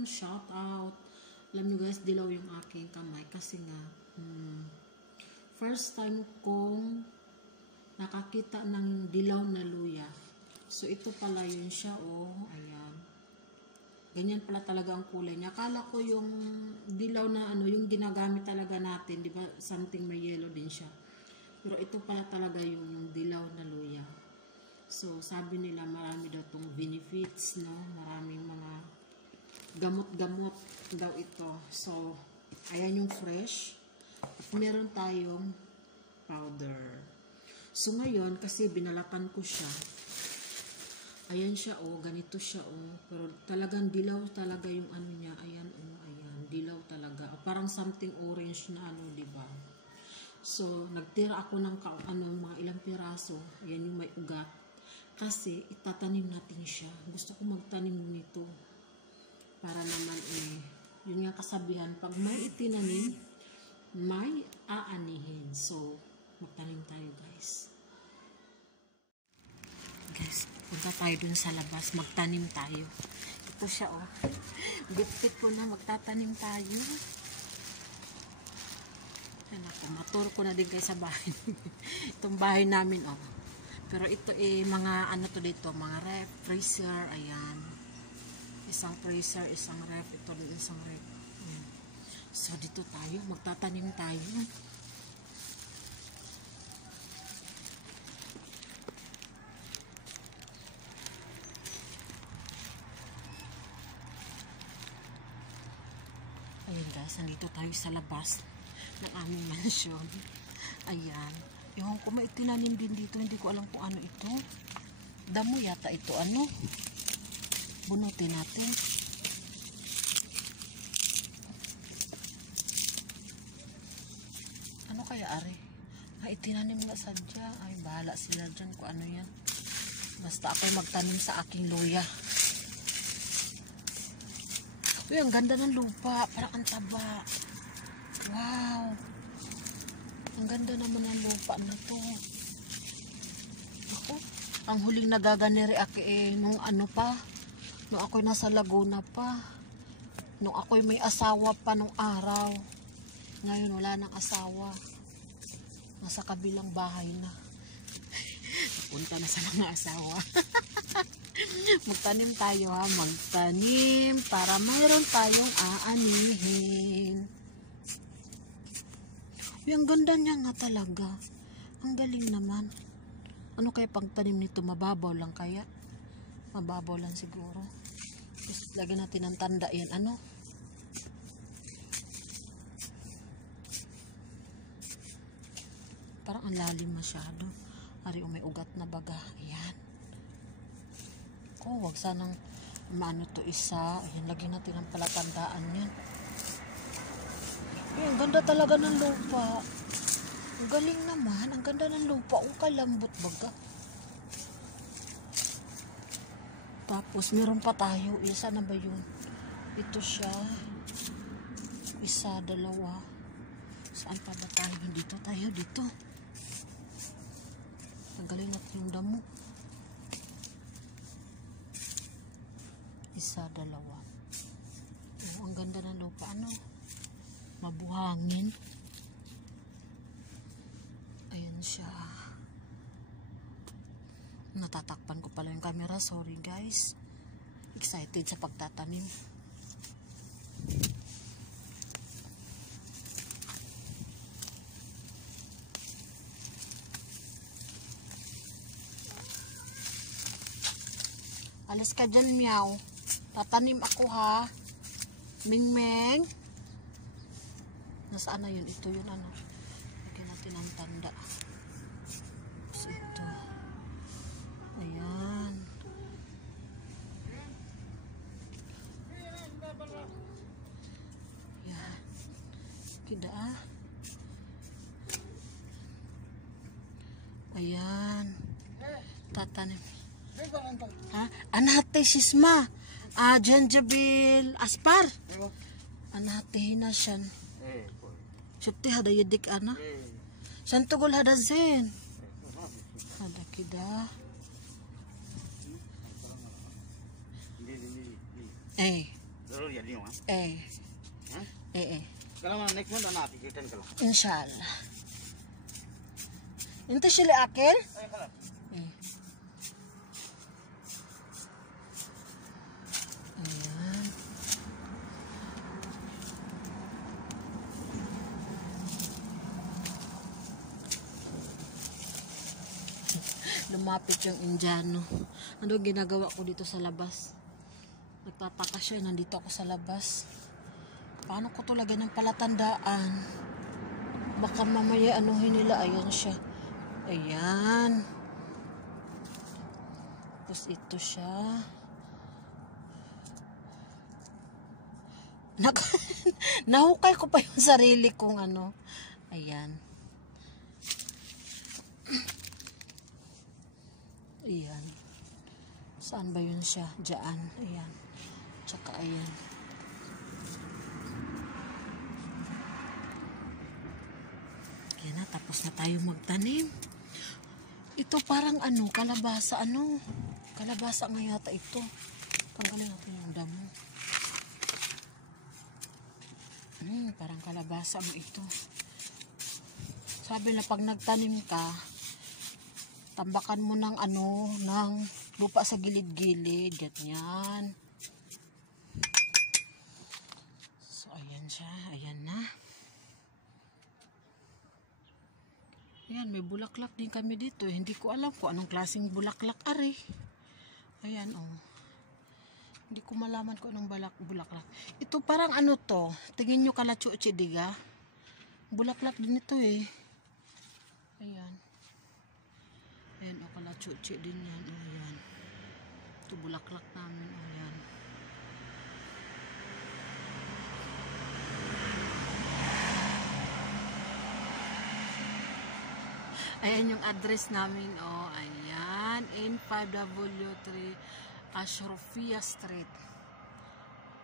talagang shout out. Alam nyo guys, dilaw yung aking kamay kasi nga first time kong nakakita ng dilaw na luya. So ito pala yun siya, oh, ayan. Ganyan pala talaga ang kulay niya. Akala ko yung dilaw na ano, yung ginagamit talaga natin, di ba? Something may yellow din siya. Pero ito pala talaga yung dilaw na luya. So sabi nila marami daw tong benefits, no? Maraming mga gamot-gamot daw ito. So ayan yung fresh. At meron tayong powder. So ngayon, kasi binalatan ko siya. Ayan siya, oh, ganito siya, oh. Pero talagang dilaw talaga yung ano niya. Ayan, oh, ayan, dilaw talaga. Parang something orange na ano, di ba? So, nagtira ako ng mga ilang piraso. Ayan yung may ugat. Kasi itatanim natin siya. Gusto ko magtanim nito. Para naman, yun nga kasabihan, pag may itinanim, may aanihin. So, magtanim tayo, guys. Guys, punta tayo dun sa labas, magtanim tayo. Ito siya, oh. Bit-bit ko na, magtatanim tayo. Ayan ako, maturo ko na din guys sa bahay. Itong bahay namin, oh. Pero ito mga ano to dito, mga ref, freezer, ayan. Isang freezer, isang ref, ito rin isang ref. Ayan. So, dito tayo, magtatanim tayo. Ayan guys, nandito tayo sa labas ng aming mansyon. Ayan. Yung kung may tinanim din dito, hindi ko alam kung ano ito. Damo yata ito, ano? Bunutin natin. Ano kaya ari? Ay, itinanim nga sadya. Ay, bahala sila dyan kung ano yan. Basta ako'y magtanim sa aking luya. Uy, ang ganda ng lupa. Parang ang taba. Wow. Ang ganda naman ng lupa na to. Ako, ang huling nagaganiri ako nung ano pa. Nung ako'y nasa Laguna pa. Nung ako'y may asawa pa nung araw. Ngayon wala nang asawa. Nasa kabilang bahay na. Punta na sa mga asawa. Magtanim tayo ha, magtanim para mayroon tayong aanihin. Yung ganda niya nga talaga. Ang galing naman. Ano kaya pagtanim nito? Mababaw lang kaya? Mababaw lang siguro. Tapos lagyan natin ng tanda yan. Ano? Parang ang lalim masyado. Ari, may ugat na baga. Ayan. Wag sanang maano to isa. Ayan, lagyan natin ang palatandaan yan. Ayan, ganda talaga ng lupa. Ang galing naman. Ang ganda ng lupa. Ang kalambot baga. Tapos, meron pa tayo. Isa na ba yun? Ito siya. Isa, dalawa. Saan pa ba tayo? Dito tayo, dito. Tanggalin natin yung damo. Isa, dalawa. Oh, ang ganda ng lupa. Ano? Mabuhangin. Ayan siya. Natatakpan ko pala yung camera. Sorry guys. Excited sa pagtatanim. Alis ka dyan, meow. Tatanim ako ha. Ming-meng. Nasaan na yun? Ito yun ano. Lagyan natin ang tanda. So ito. Ayan. Ayan. Kida ah. Ayan. Tatanim. Ha? Anate sisma. Gingerbread aspar. Anate na siyan. Syupti hada yedik ana. Santugol hada zen. Hada kida. जरूर यदि वहाँ kalau mana next month anak tikitan kalau Inshallah. Ito sila akil? Ayan. Lumapit yung Indiano. Ano ginagawa ko dito sa labas? Nagtataka siya, nandito ako sa labas. Paano ko to lagyan ng palatandaan? Baka mamaya anuhin nila. Ayan siya. Ayan. Tapos ito siya. Nahukay ko pa yung sarili kong ano. Ayan. Ayan. Saan ba yun siya? Diyan. Ayan. Tsaka ayan. Ayan na. Tapos na tayo magtanim. Ito parang ano. Kalabasa. Ano? Kalabasa nga yata ito. Tanggalin natin yung damo. Parang kalabasa mo ito. Sabi na pag nagtanim ka, tambakan mo ng ano, ng lupa sa gilid-gilid, ganyan. So ayan siya, ayan na. Ayan, may bulaklak din kami dito. Hindi ko alam kung anong klaseng bulaklak are. Ayan oh. Hindi ko malaman kung anong bulaklak. Ito parang ano to? Tingin nyo kalachuchi diga? Bulaklak din ito eh. Ayan. Ayan o, kalachuchi din yan. Ayan. Ito bulaklak namin. Ayan. Ayan yung address namin. O, ayan. N5W3 Ashrafia Street.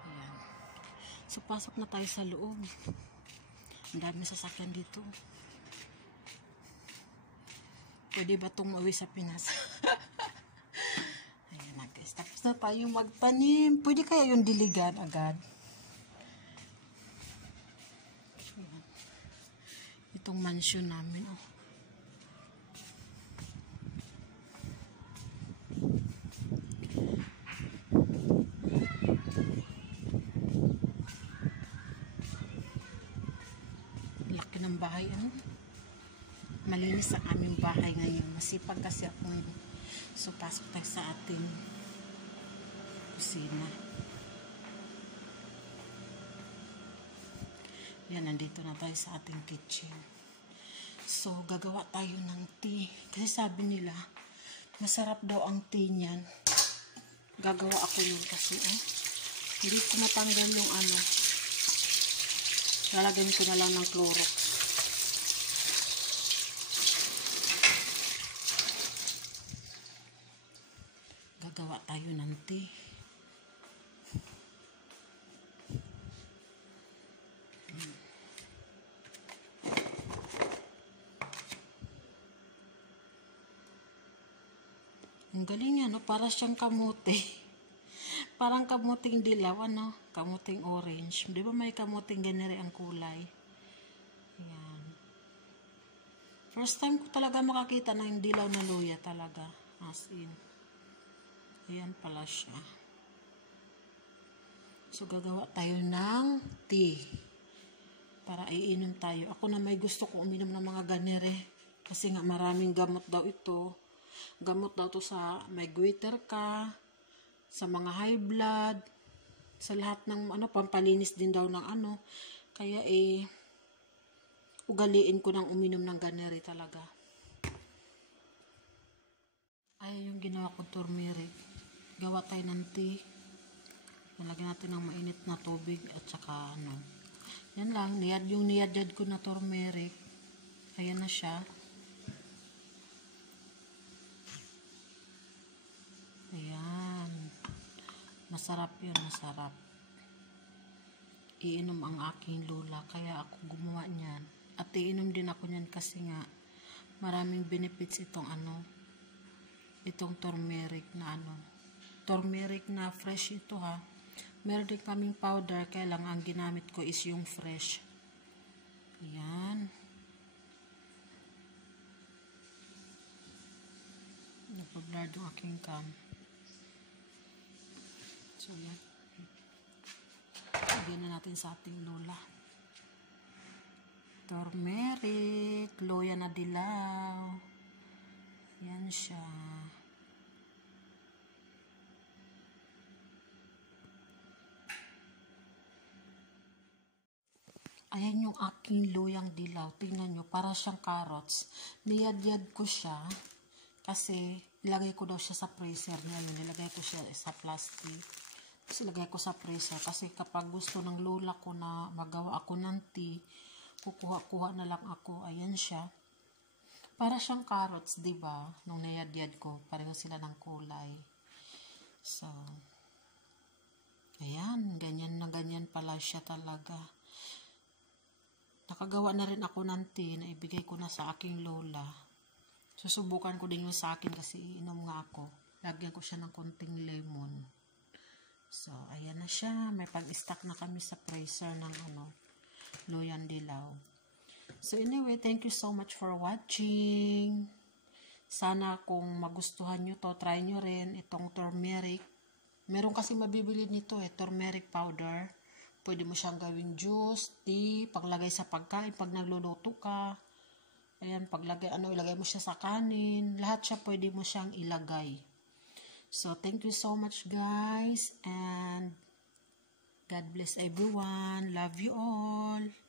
Ayan. So, pasok na tayo sa loob. Ang dami sasakyan dito. Pwede ba itong mauwi sa Pinas? Ayan na guys. Tapos na tayo magtanim. Pwede kaya yung diligan agad? Ayan. Itong mansion namin. Oh. Laki ng bahay. Ano? Malinis ang aming bahay ngayon. Masipag kasi ako ngayon. So, pasok tayo sa ating kusina. Yan, nandito na tayo sa ating kitchen. So, gagawa tayo ng tea. Kasi sabi nila, masarap daw ang tea niyan. Gagawa ako yun kasi, hindi ko matanggal yung ano. Lalagyan ko na lang ng Clorox. Gagawa tayo ng tea. Ang galing yan, no? Para siyang kamote. Parang kamuting dilaw, ano? Kamuting orange. Di ba may kamuting ganere ang kulay? Ayan. First time ko talaga makakita ng dilaw na luya talaga. As in. Ayan pala siya. So, gagawa tayo ng tea. Para iinom tayo. Ako na may gusto ko uminom ng mga ganere. Kasi nga maraming gamot daw ito. Gamot daw to sa may goiter ka, sa mga high blood, sa lahat ng ano, pampalinis din daw ng ano. Kaya ugaliin ko ng uminom ng ganere talaga. Ay, yung ginawa ko turmeric. Gawa tayo ng tea. Nalagyan natin ng mainit na tubig at saka ano. Yan lang, yung niyadjad ko na turmeric. Ayan na siya. Ayan. Masarap yun, masarap. Iinom ang aking lola, kaya ako gumawa niyan. At iinom din ako niyan kasi nga maraming benefits itong ano, itong turmeric na ano. Turmeric na fresh ito ha. Meron din kaming powder, kaya lang ang ginamit ko is yung fresh. Ayan. Nagpa-blurred yung aking cam. So, yan. Lagyan na natin sa ating lola. Turmeric, loya na dilaw. Yan siya. Ayan yung aking loyang dilaw. Tingnan nyo, para siyang carrots. Niyad-yad ko siya kasi ilagay ko daw siya sa freezer niya. Nilagay ko siya sa plastic. Tapos ilagay ko sa freezer kasi kapag gusto ng lola ko na magawa ako ng tea, kukuha-kuha na lang ako. Ayan siya. Para siyang carrots, diba? Nung niyad-yad ko, pareho sila ng kulay. So, ayan. Ganyan na ganyan pala siya talaga. Nakagawa na rin ako ng tea na ibigay ko na sa aking lola. Susubukan ko din yung sa akin kasi inom nga ako. Lagyan ko siya ng konting lemon. So, ayan na siya. May pag-stack na kami sa freezer ng loyang dilaw. So, anyway, thank you so much for watching. Sana kung magustuhan nyo to, try nyo rin itong turmeric. Meron kasi mabibili nito turmeric powder. Pwede mo siyang gawing juice, tea, paglagay sa pagkain, pag nagluluto ka. Ayan, ilagay mo siya sa kanin. Lahat siya pwede mo siyang ilagay. So, thank you so much guys. And God bless everyone. Love you all.